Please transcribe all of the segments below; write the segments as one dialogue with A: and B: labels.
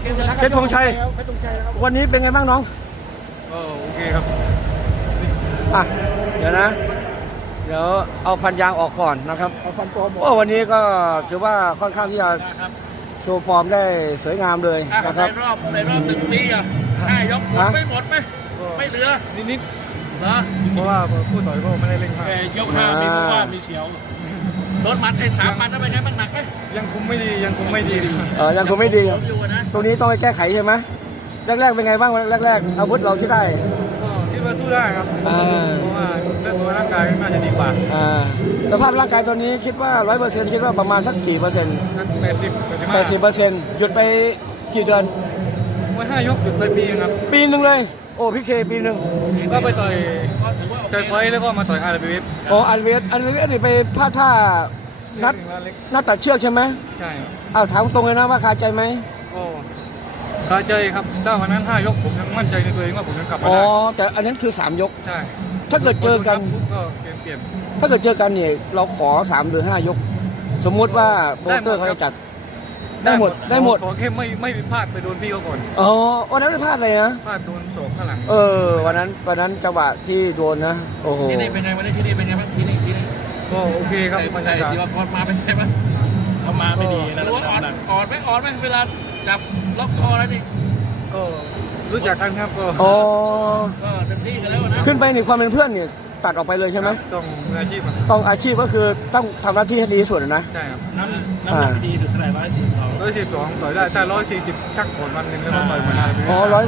A: เพชรธงชัยวันนี้เป็นไงบ้างน้อง
B: ก็โอเคครับ
A: อ่ะเดี๋ยวนะ เดี๋ยวเอาฟันยางออกก่อนนะครับเอาฟันปลอมออกวันนี้ก็ถือว่าค่อนข้างที่จะโชว์ฟอร์มได้สวยงามเลยนะครับ
C: ในรอบ1 ปีอ่ะยกหมดไม่ไม่เหลือ
B: นิด
C: นะ
B: เพราะว่าผู้ต่อยก็ไม่ได้เล่นมาก
C: ยก5มีว่ามีเสียวโดนหมัด3 หมัดทำไมไงมันหนักไหม
B: ยังคุมไม่ดียังคุมไม่ดี
A: ยังคุมไม่ดีตรงนี้ต้องไปแก้ไขใช่ไหมแรกๆเป็นไงบ้างแรกๆอาวุธเราที่ได้
B: ก็คิดว่าสู้ได้ครับเพราะว่าเรื่องตัวร่างกายน่าจะดีกว่า
A: สภาพร่างกายตอนนี้คิดว่า 100% คิดว่าประมาณสักกี่เปอร์เซ็นต์80%หยุดไปกี่เดือน
B: มวย5 ยกหยุดไปปีครับ
A: ปีนึงเลยโอ้พี่เคปีนึง
B: ก็ไปต่อยไฟแล้วก็มาต่อย RWF
A: อ๋อ RWF นี่ไปพลาดท่านัดตัดเชือกใช่ไหม
B: ใช่
A: ถามตรงเลยนะว่าคาใจไหม
B: คาใจครับถ้าวันนั้น5 ยกผมยังมั่นใจในตัวเองว่าผมจะกลับมาได้
A: แต่อันนั้นคือ3 ยก
B: ใช่
A: ถ้าเกิดเจอกัน
B: ก็เปลี่ยน
A: ถ้าเกิดเจอกันเนี่ยเราขอ3 หรือ 5 ยกสมมุติว่าโปรโมเตอร์เขาจะจัดได้หมด
B: ขอแค่ไม่พลาดไปโดนพี่เขาก่อน
A: วันนั้นไม่พลาดเลยนะ
B: พลาดโดนโศกข้างหลัง
A: วันนั้นจังหวะที่โดนนะโอ้โห
C: ที่นี่เป็นไงวันนี้ที่นี่เป็นไงบ้างที่นี่
B: ก็โอเคครับบรรยากาศ
C: ที่ว่าพอมาเป็นไงบ้างเขามาไม่ดีนะรู้ว่าอ่อนไหมเวลาจับล็อกคอแล้วนี่
B: ก็รู้จักกันครับก็
C: เต็มที่กันแล้วนะ
A: ขึ้นไปในความเป็นเพื่อนเนี่ยตัดออกไปเลยใช่ไหม
B: ต้องอาชีพ
A: ก็คือต้องทำหน้าที่ให้ดีที่สุดนะ
B: ใช่ครับ
C: น้ำหนักดีสุดเท่าไหร่
B: 142ต่อยได้แต่140ชักผลวันหนึ่งแล้วก็ต่อยมาได้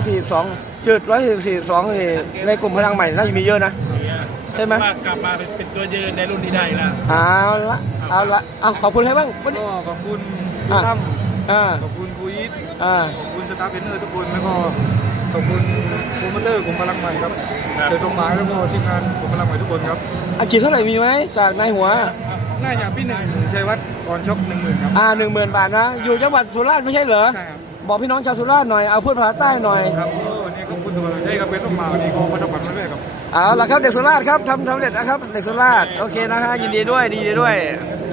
A: 142จุด142นี่ในกลุ่มพลังใหม่น่าจะมีเยอะนะใช่ไหม
C: กลับมาเป็นตัวยืนในรุ่นที่ได้แล้ว
A: เอาละขอบคุณให้บ้าง
B: ก็ขอบคุณพี่ตั้มขอบคุณครูยิทขอบคุณสตาฟเทรนเนอร์ทุกคนแล้วก็ขอบคุณโปรโมเตอร์กลุ่มพลังใหม่ครับเจอตรงหมายแล้วก็ทีมงานกลุ่มพลังใหม่ทุกคนครับ
A: อาชีพเท่าไหร่มีไหมจากนายหัว
B: น่าจะพี่1ชัยวัฒน์ก่อนชก10,000ครับ
A: 10,000 บาทนะอยู่จังหวัดสุราษฎร์ไม่ใช่เหรอ
B: ใช่ครับ
A: บอกพี่น้องชาวสุราษฎร์หน่อยเอาพูดภาษาใต้หน่อย
B: ครับวันนี้ขอบคุณทุกคนใช่ครับเป็นต้องมาวันนี้ก็มาทำบัตรมาด้วยครับ
A: เอาล่ะครับเด็กสุราษฎร์ครับทำสำเร็จนะครับเด็กสุราษฎร์โอเคนะฮะยินดีด้วย